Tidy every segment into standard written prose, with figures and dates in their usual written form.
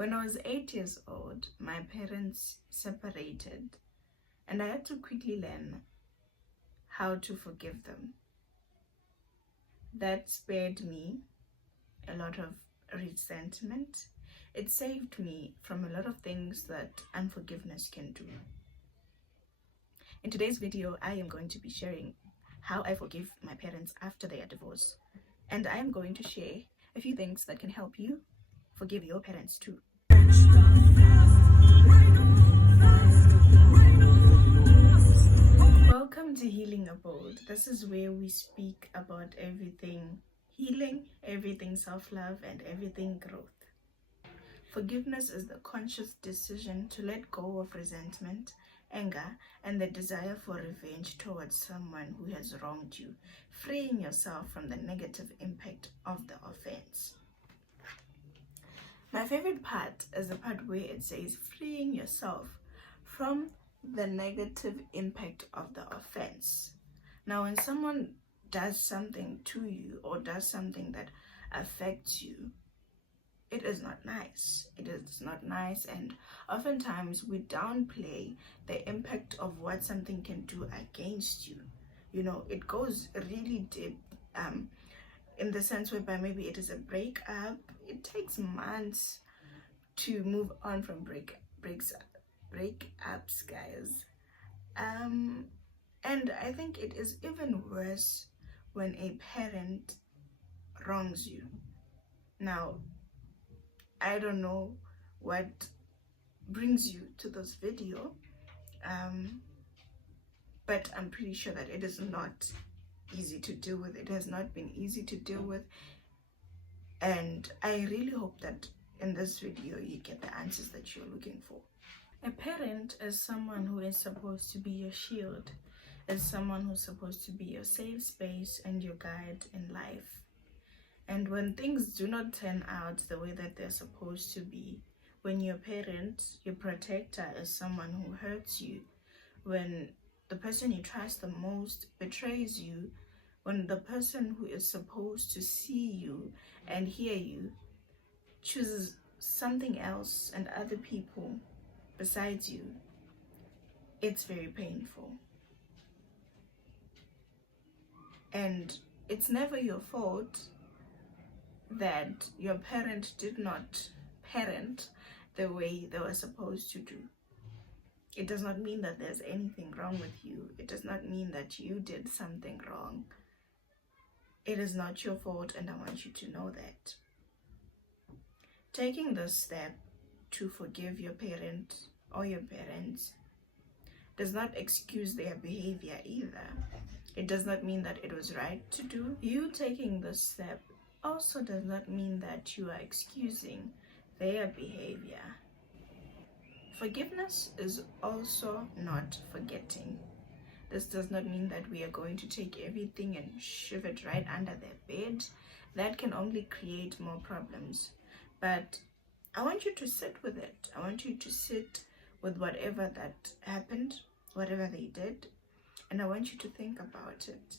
When I was 8 years old, my parents separated, and I had to quickly learn how to forgive them. That spared me a lot of resentment. It saved me from a lot of things that unforgiveness can do. In today's video, I am going to be sharing how I forgive my parents after their divorce. And I am going to share a few things that can help you forgive your parents too. Welcome to Healing Abode. This is where we speak about everything healing, everything self-love, and everything growth. Forgiveness is the conscious decision to let go of resentment, anger, and the desire for revenge towards someone who has wronged you, freeing yourself from the negative impact of the offense. My favorite part is the part where it says freeing yourself from the negative impact of the offense. Now, when someone does something to you or does something that affects you, it is not nice. It is not nice, and oftentimes we downplay the impact of what something can do against you. You know, it goes really deep, in the sense whereby maybe it is a breakup. It takes months to move on from breakups, guys. And I think it is even worse when a parent wrongs you. Now, I don't know what brings you to this video, but I'm pretty sure that it is not easy to deal with. It has not been easy to deal with, and I really hope that in this video you get the answers that you're looking for. A parent is someone who is supposed to be your shield, is someone who's supposed to be your safe space and your guide in life. And when things do not turn out the way that they're supposed to be, when your parent, your protector, is someone who hurts you, when the person you trust the most betrays you, when the person who is supposed to see you and hear you chooses something else and other people besides you, it's very painful. And it's never your fault that your parent did not parent the way they were supposed to do. It does not mean that there's anything wrong with you. It does not mean that you did something wrong. It is not your fault, and I want you to know that. Taking this step to forgive your parent or your parents does not excuse their behavior either. It does not mean that it was right to do. You taking this step also does not mean that you are excusing their behavior. Forgiveness is also not forgetting. This does not mean that we are going to take everything and shove it right under their bed. That can only create more problems. But I want you to sit with it. I want you to sit with whatever that happened, whatever they did, and I want you to think about it.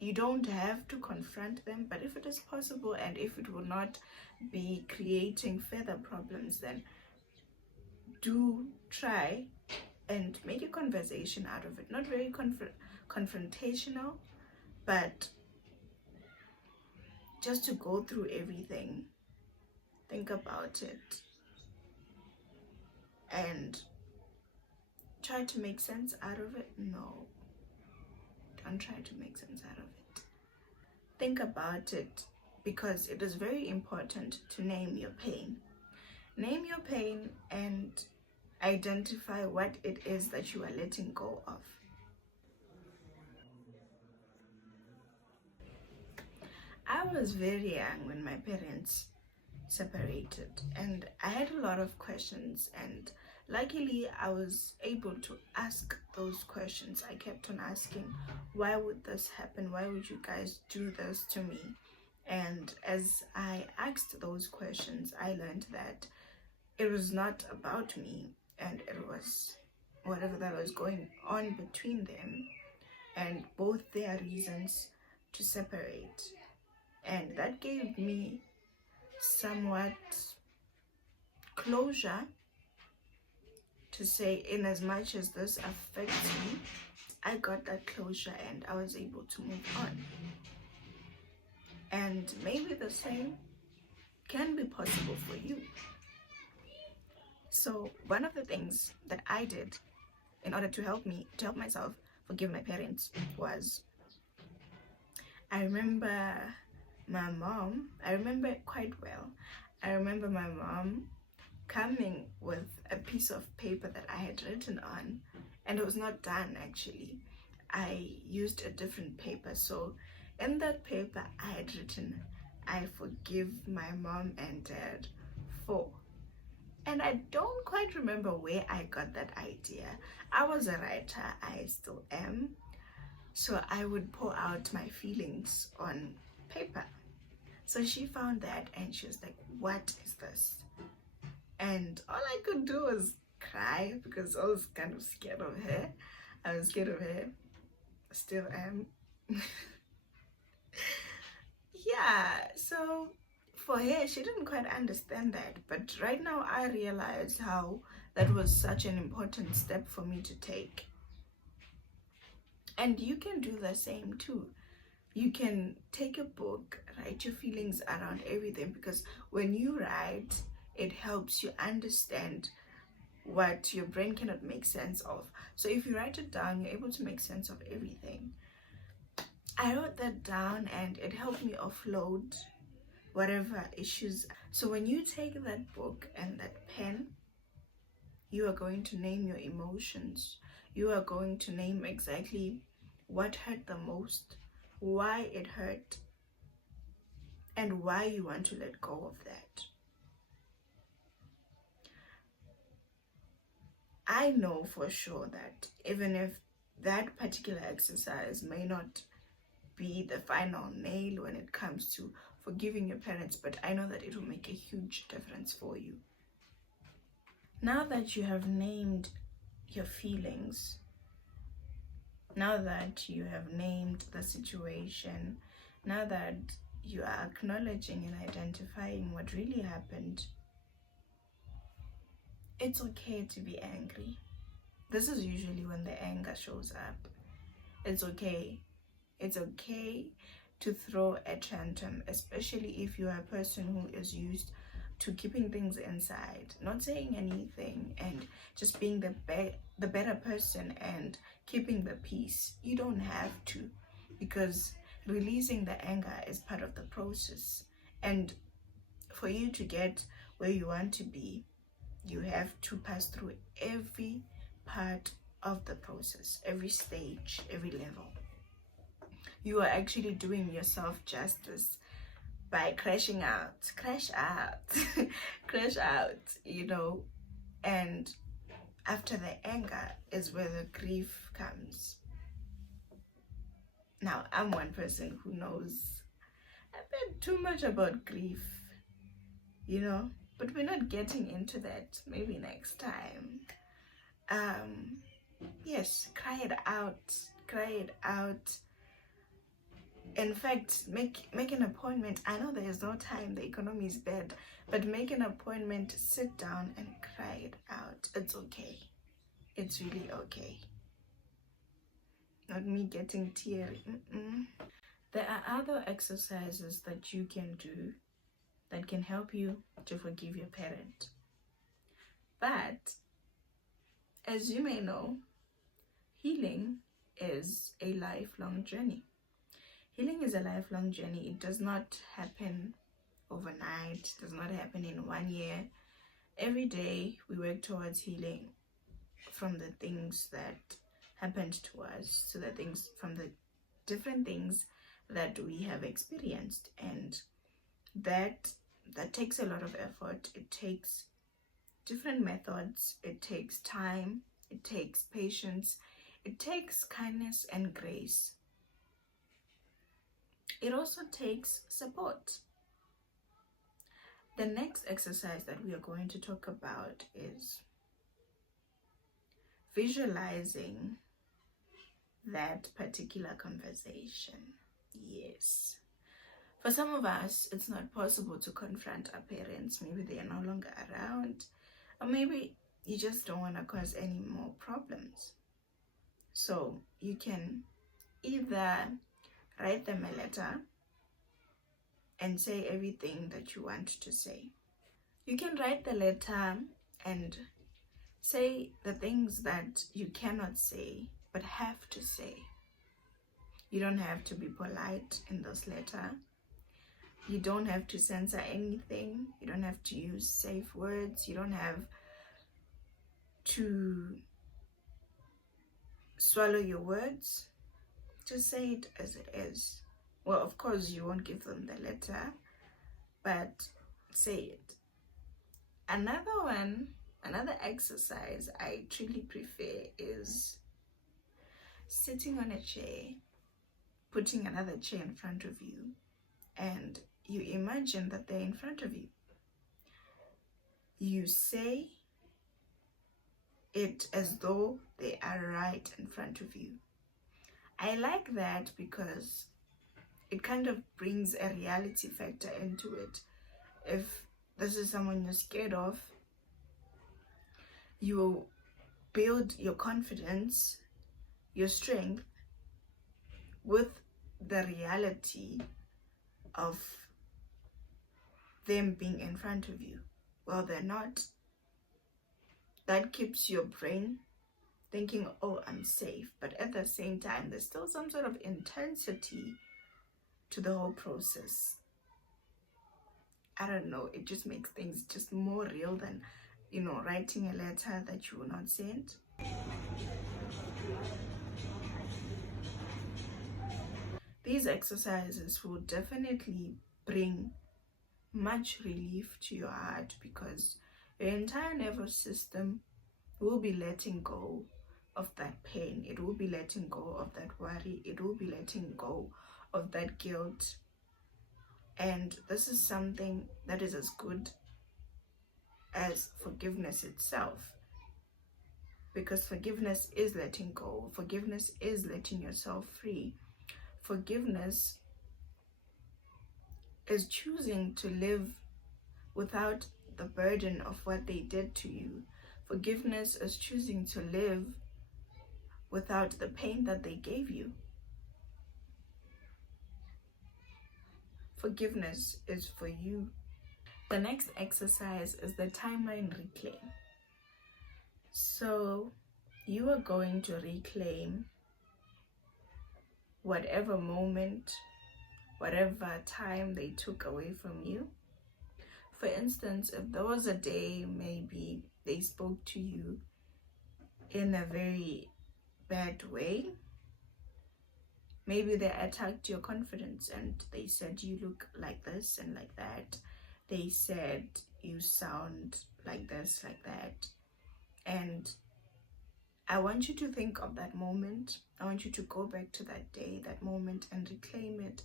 You don't have to confront them, but if it is possible and if it will not be creating further problems, then do try and make a conversation out of it. Not very confrontational, but just to go through everything. Think about it and try to make sense out of it. No, don't try to make sense out of it. Think about it, because it is very important to name your pain. Name your pain and identify what it is that you are letting go of. I was very young when my parents separated, and I had a lot of questions, and luckily I was able to ask those questions. I kept on asking, why would this happen? Why would you guys do this to me? And as I asked those questions, I learned that it was not about me, and it was whatever that was going on between them, and both their reasons to separate. And that gave me somewhat closure to say, in as much as this affects me, I got that closure and I was able to move on. And maybe the same can be possible for you. So one of the things that I did in order to help myself forgive my parents was, I remember I remember it quite well. I remember my mom coming with a piece of paper that I had written on, and it was not done actually. I used a different paper. So in that paper I had written, I forgive my mom and dad for. And I don't quite remember where I got that idea. I was a writer, I still am. So I would pour out my feelings on paper. So she found that and she was like, what is this? And all I could do was cry because I was kind of scared of her. I was scared of her. Still am. Yeah, so for her, she didn't quite understand that. But right now, I realize how that was such an important step for me to take. And you can do the same too. You can take a book, write your feelings around everything, because when you write, it helps you understand what your brain cannot make sense of. So if you write it down, you're able to make sense of everything. I wrote that down and it helped me offload whatever issues. So when you take that book and that pen, you are going to name your emotions. You are going to name exactly what hurt the most, why it hurt, and why you want to let go of that. I know for sure that even if that particular exercise may not be the final nail when it comes to forgiving your parents, but I know that it will make a huge difference for you. Now that you have named your feelings, now that you have named the situation, now that you are acknowledging and identifying what really happened, it's okay to be angry. This is usually when the anger shows up. It's okay. It's okay to throw a tantrum, especially if you are a person who is used to keeping things inside, not saying anything, and just being the better person and keeping the peace. You don't have to, because releasing the anger is part of the process. And for you to get where you want to be, you have to pass through every part of the process, every stage, every level. You are actually doing yourself justice by crash out, crash out, and after the anger is where the grief comes. Now, I'm one person who knows a bit too much about grief, but we're not getting into that. Maybe next time. Yes, cry it out. In fact, make an appointment. I know there is no time, the economy is bad, but make an appointment, sit down and cry it out. It's okay. It's really okay. Not me getting teary. There are other exercises that you can do that can help you to forgive your parent. But as you may know, healing is a lifelong journey. Healing is a lifelong journey. It does not happen overnight. It does not happen in 1 year. Every day we work towards healing from the things that happened to us, from the different things that we have experienced, and that takes a lot of effort. It takes different methods. It takes time. It takes patience. It takes kindness and grace. It also takes support. The next exercise that we are going to talk about is visualizing that particular conversation. Yes. For some of us, it's not possible to confront our parents. Maybe they are no longer around, or maybe you just don't want to cause any more problems. So you can either write them a letter and say everything that you want to say. You can write the letter and say the things that you cannot say but have to say. You don't have to be polite in this letter. You don't have to censor anything. You don't have to use safe words. You don't have to swallow your words. Just say it as it is. Well, of course, you won't give them the letter, but say it. Another exercise I truly prefer is sitting on a chair, putting another chair in front of you, and you imagine that they're in front of you. You say it as though they are right in front of you. I like that because it kind of brings a reality factor into it. If this is someone you're scared of, you will build your confidence, your strength with the reality of them being in front of you. Well, they're not. That keeps your brain thinking, oh, I'm safe. But at the same time, there's still some sort of intensity to the whole process. I don't know, it just makes things just more real than, writing a letter that you will not send. These exercises will definitely bring much relief to your heart because your entire nervous system will be letting go of that pain. It will be letting go of that worry. It will be letting go of that guilt. And this is something that is as good as forgiveness itself. Because forgiveness is letting go. Forgiveness is letting yourself free. Forgiveness is choosing to live without the burden of what they did to you. Forgiveness is choosing to live without the pain that they gave you. Forgiveness is for you. The next exercise is the timeline reclaim. So you are going to reclaim whatever moment, whatever time they took away from you. For instance, if there was a day maybe they spoke to you in a very bad way, maybe they attacked your confidence and they said you look like this and like that. They said you sound like this, like that. And I want you to think of that moment. I want you to go back to that day, that moment, and reclaim it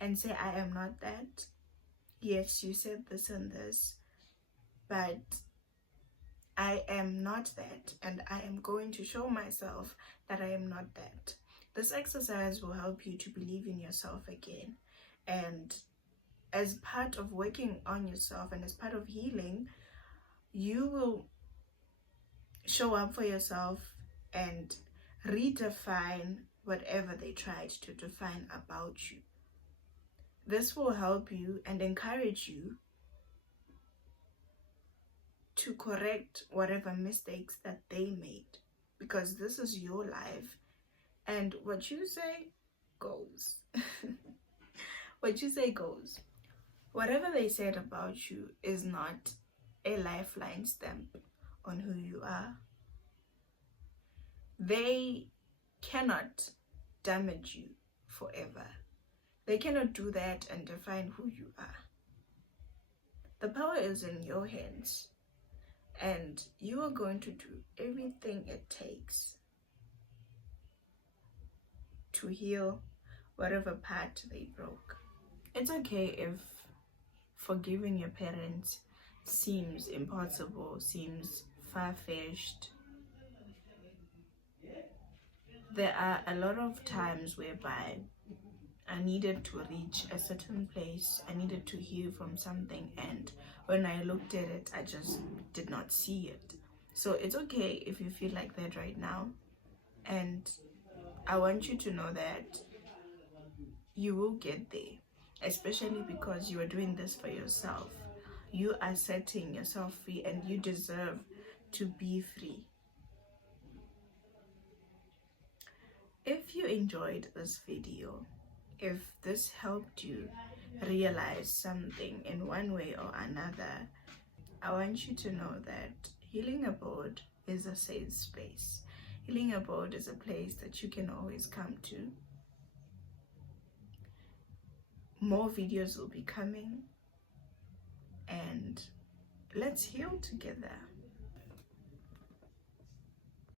and say, I am not that. Yes, you said this and this, but I am not that, and I am going to show myself that I am not that. This exercise will help you to believe in yourself again. And as part of working on yourself and as part of healing, you will show up for yourself and redefine whatever they tried to define about you. This will help you and encourage you to correct whatever mistakes that they made, because this is your life and what you say goes. What you say goes. Whatever they said about you is not a lifeline stamp on who you are. They cannot damage you forever. They cannot do that and define who you are. The power is in your hands, and you are going to do everything it takes to heal whatever part they broke. It's okay if forgiving your parents seems impossible, seems far-fetched. There are a lot of times whereby I needed to reach a certain place. I needed to heal from something, and when I looked at it, I just did not see it. So it's okay if you feel like that right now, and I want you to know that you will get there, especially because you are doing this for yourself. You are setting yourself free, and you deserve to be free. If you enjoyed this video, if this helped you realize something in one way or another, I want you to know that Healing Abode is a safe space. Healing Abode is a place that you can always come to. More videos will be coming, and let's heal together.